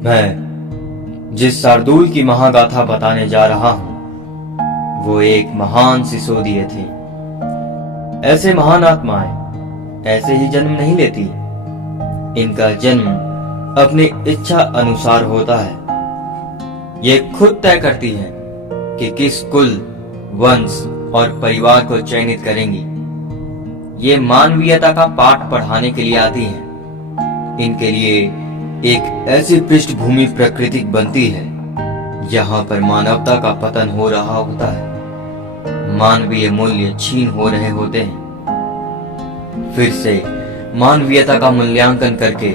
मैं जिस शार्दूल की महागाथा बताने जा रहा हूं वो एक महान सिसोदिये थे। ऐसे महान आत्माएं ऐसे ही जन्म नहीं लेती। इनका जन्म अपनी इच्छा अनुसार होता है। ये खुद तय करती है कि किस कुल, वंश और परिवार को चयनित करेंगी। ये मानवीयता का पाठ पढ़ाने के लिए आती हैं। इनके लिए एक ऐसी पृष्ठभूमि प्राकृतिक बनती है जहां पर मानवता का पतन हो रहा होता है, मानवीय मूल्य छीन हो रहे होते हैं। फिर से मानवीयता का मूल्यांकन करके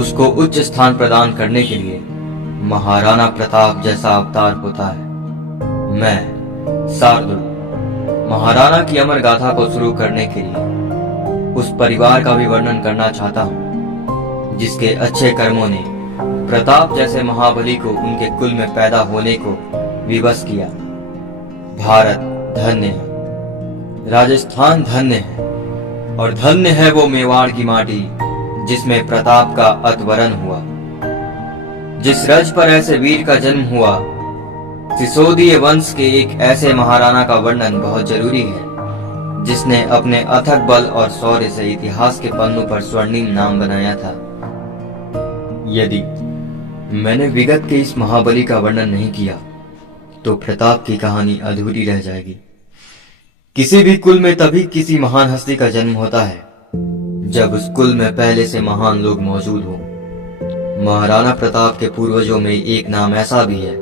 उसको उच्च स्थान प्रदान करने के लिए महाराणा प्रताप जैसा अवतार होता है। मैं शार्दुल महाराणा की अमर गाथा को शुरू करने के लिए उस परिवार का भी वर्णन करना चाहता हूँ जिसके अच्छे कर्मों ने प्रताप जैसे महाबली को उनके कुल में पैदा होने को विवश किया। भारत धन्य है, राजस्थान धन्य है और धन्य है वो मेवाड़ की माटी जिसमें प्रताप का अतवरन हुआ। जिस रज पर ऐसे वीर का जन्म हुआ, सिसोदिये वंश के एक ऐसे महाराणा का वर्णन बहुत जरूरी है जिसने अपने अथक बल और शौर्य से इतिहास के पन्नों पर स्वर्णिम नाम बनाया था। यदि मैंने विगत के इस महाबली का वर्णन नहीं किया तो प्रताप की कहानी अधूरी रह जाएगी। किसी भी कुल में तभी किसी महान हस्ती का जन्म होता है जब उस कुल में पहले से महान लोग मौजूद हो। महाराणा प्रताप के पूर्वजों में एक नाम ऐसा भी है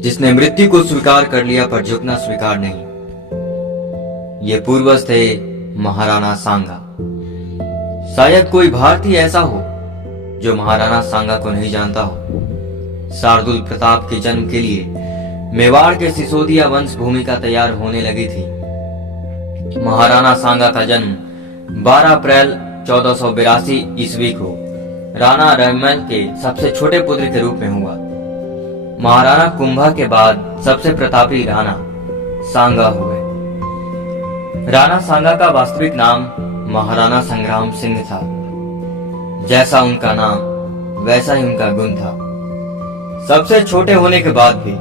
जिसने मृत्यु को स्वीकार कर लिया पर झुकना स्वीकार नहीं। ये पूर्वज थे महाराणा सांगा। शायद कोई भारतीय ऐसा हो जो महाराणा सांगा को नहीं जानता हो। शार्दुल प्रताप के जन्म के लिए मेवाड़ के सिसोदिया वंश भूमिका तैयार होने लगी थी। महाराणा सांगा का जन्म 12 अप्रैल 1482 ईस्वी को राणा रैमल के सबसे छोटे पुत्र के रूप में हुआ। महाराणा कुंभा के बाद सबसे प्रतापी राणा सांगा हुए। राणा सांगा का वास्तविक नाम महाराणा संग्राम सिंह था। जैसा उनका नाम वैसा ही उनका गुण था। सबसे छोटे होने के बाद भी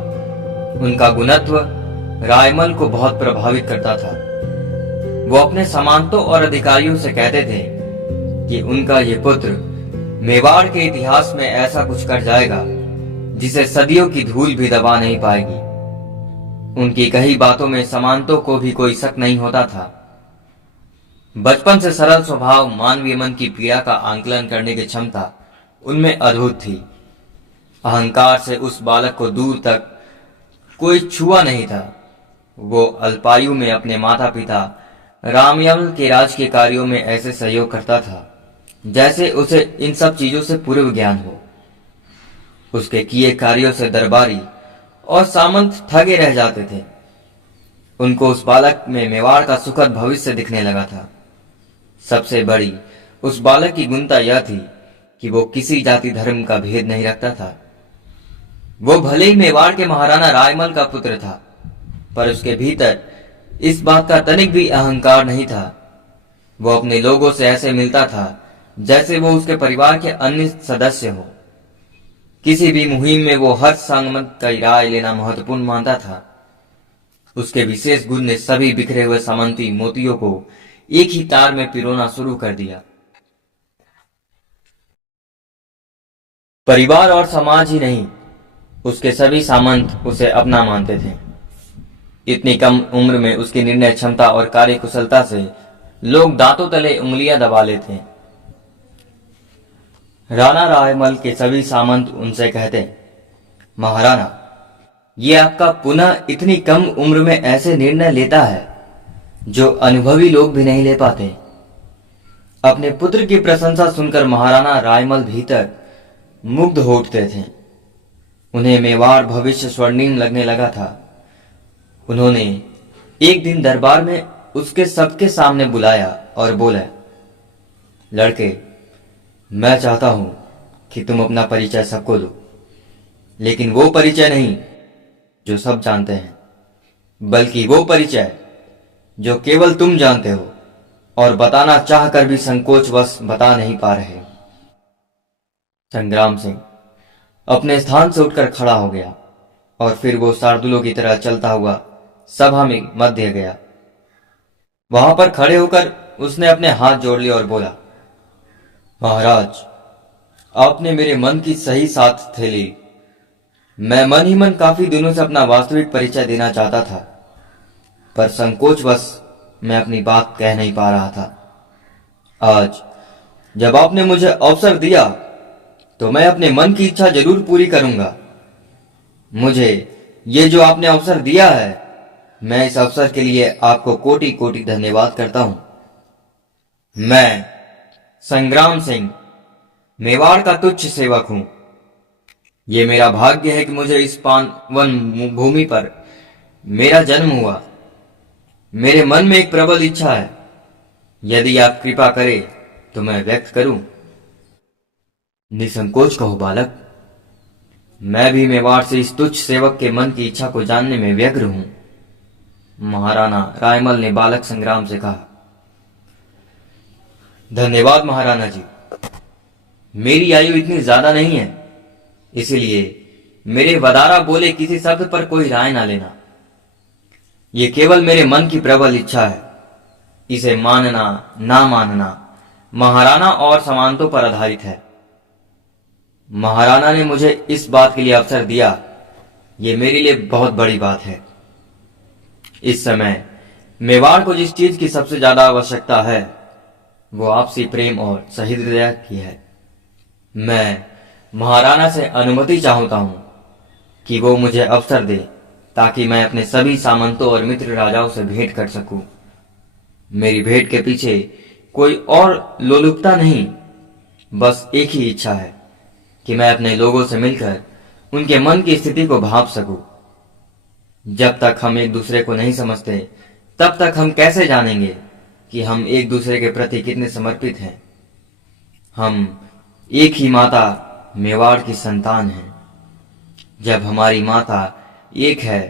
उनका गुणत्व रायमल को बहुत प्रभावित करता था। वो अपने सामंतों और अधिकारियों से कहते थे कि उनका ये पुत्र मेवाड़ के इतिहास में ऐसा कुछ कर जाएगा जिसे सदियों की धूल भी दबा नहीं पाएगी। उनकी कही बातों में सामंतों को भी कोई शक नहीं होता था। बचपन से सरल स्वभाव, मानवीय मन की पीड़ा का आंकलन करने की क्षमता उनमें अद्भुत थी। अहंकार से उस बालक को दूर तक कोई छुआ नहीं था। वो अल्पायु में अपने माता पिता रामयमल के राज के कार्यों में ऐसे सहयोग करता था जैसे उसे इन सब चीजों से पूर्व ज्ञान हो। उसके किए कार्यों से दरबारी और सामंत ठगे रह जाते थे। उनको उस बालक में मेवाड़ का सुखद भविष्य दिखने लगा था। सबसे बड़ी उस बालक की गुणता यह थी कि वो किसी जाति धर्म का भेद नहीं रखता था। वो भले ही मेवाड़ के महाराणा रायमल का पुत्र था पर उसके भीतर इस बात का तनिक भी अहंकार नहीं था। वो अपने लोगों से ऐसे मिलता था जैसे वो उसके परिवार के अन्य सदस्य हो। किसी भी मुहिम में वो हर सामंत की राय लेना महत्वपूर्ण मानता था। उसके विशेष गुण ने सभी बिखरे हुए सामंती मोतियों को एक ही तार में पिरोना शुरू कर दिया। परिवार और समाज ही नहीं, उसके सभी सामंत उसे अपना मानते थे। इतनी कम उम्र में उसकी निर्णय क्षमता और कार्यकुशलता से लोग दांतों तले उंगलियां दबा लेते। राणा रायमल के सभी सामंत उनसे कहते, महाराणा, ये आपका पुनः इतनी कम उम्र में ऐसे निर्णय लेता है जो अनुभवी लोग भी नहीं ले पाते। अपने पुत्र की प्रशंसा सुनकर महाराणा रायमल भीतर मुग्ध हो उठते थे। उन्हें मेवाड़ भविष्य स्वर्णिम लगने लगा था। उन्होंने एक दिन दरबार में उसके सबके सामने बुलाया और बोला, लड़के, मैं चाहता हूं कि तुम अपना परिचय सबको दो, लेकिन वो परिचय नहीं जो सब जानते हैं, बल्कि वो परिचय जो केवल तुम जानते हो और बताना चाहकर भी संकोचवश बता नहीं पा रहे। संग्राम सिंह, अपने स्थान से उठकर खड़ा हो गया और फिर वो शार्दुलों की तरह चलता हुआ सभा में मध्य गया। वहां पर खड़े होकर उसने अपने हाथ जोड़ लिए और बोला, महाराज, आपने मेरे मन की सही साथ थे ली। मैं मन ही मन काफी दिनों से अपना वास्तविक परिचय देना चाहता था, पर संकोचवश मैं अपनी बात कह नहीं पा रहा था। आज जब आपने मुझे अवसर दिया तो मैं अपने मन की इच्छा जरूर पूरी करूंगा। मुझे ये जो आपने अवसर दिया है, मैं इस अवसर के लिए आपको कोटि कोटि धन्यवाद करता हूं। मैं संग्राम सिंह मेवाड़ का तुच्छ सेवक हूं। ये मेरा भाग्य है कि मुझे इस पावन भूमि पर मेरा जन्म हुआ। मेरे मन में एक प्रबल इच्छा है, यदि आप कृपा करें तो मैं व्यक्त करूं। निसंकोच कहो बालक, मैं भी मेवाड़ से इस तुच्छ सेवक के मन की इच्छा को जानने में व्यग्र हूं। महाराणा रायमल ने बालक संग्राम से कहा। धन्यवाद महाराणा जी, मेरी आयु इतनी ज्यादा नहीं है, इसलिए मेरे वदारा बोले किसी शब्द पर कोई राय ना लेना। ये केवल मेरे मन की प्रबल इच्छा है। इसे मानना ना मानना महाराणा और समानतों पर आधारित है। महाराणा ने मुझे इस बात के लिए अवसर दिया, ये मेरे लिए बहुत बड़ी बात है। इस समय मेवाड़ को जिस चीज की सबसे ज्यादा आवश्यकता है वो आपसी प्रेम और सहृदयता की है। मैं महाराणा से अनुमति चाहता हूं कि वो मुझे अवसर दे ताकि मैं अपने सभी सामंतों और मित्र राजाओं से भेंट कर सकूं। मेरी भेंट के पीछे कोई और लोलुपता नहीं, बस एक ही इच्छा है कि मैं अपने लोगों से मिलकर उनके मन की स्थिति को भांप सकूं। जब तक हम एक दूसरे को नहीं समझते, तब तक हम कैसे जानेंगे कि हम एक दूसरे के प्रति कितने समर्पित हैं। हम एक ही माता मेवाड़ की संतान हैं। जब हमारी माता एक है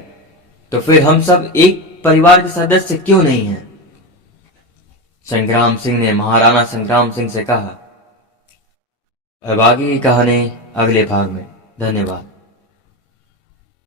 तो फिर हम सब एक परिवार के सदस्य क्यों नहीं हैं? संग्राम सिंह ने महाराणा संग्राम सिंह से कहा। अब आगे की कहानी अगले भाग में। धन्यवाद।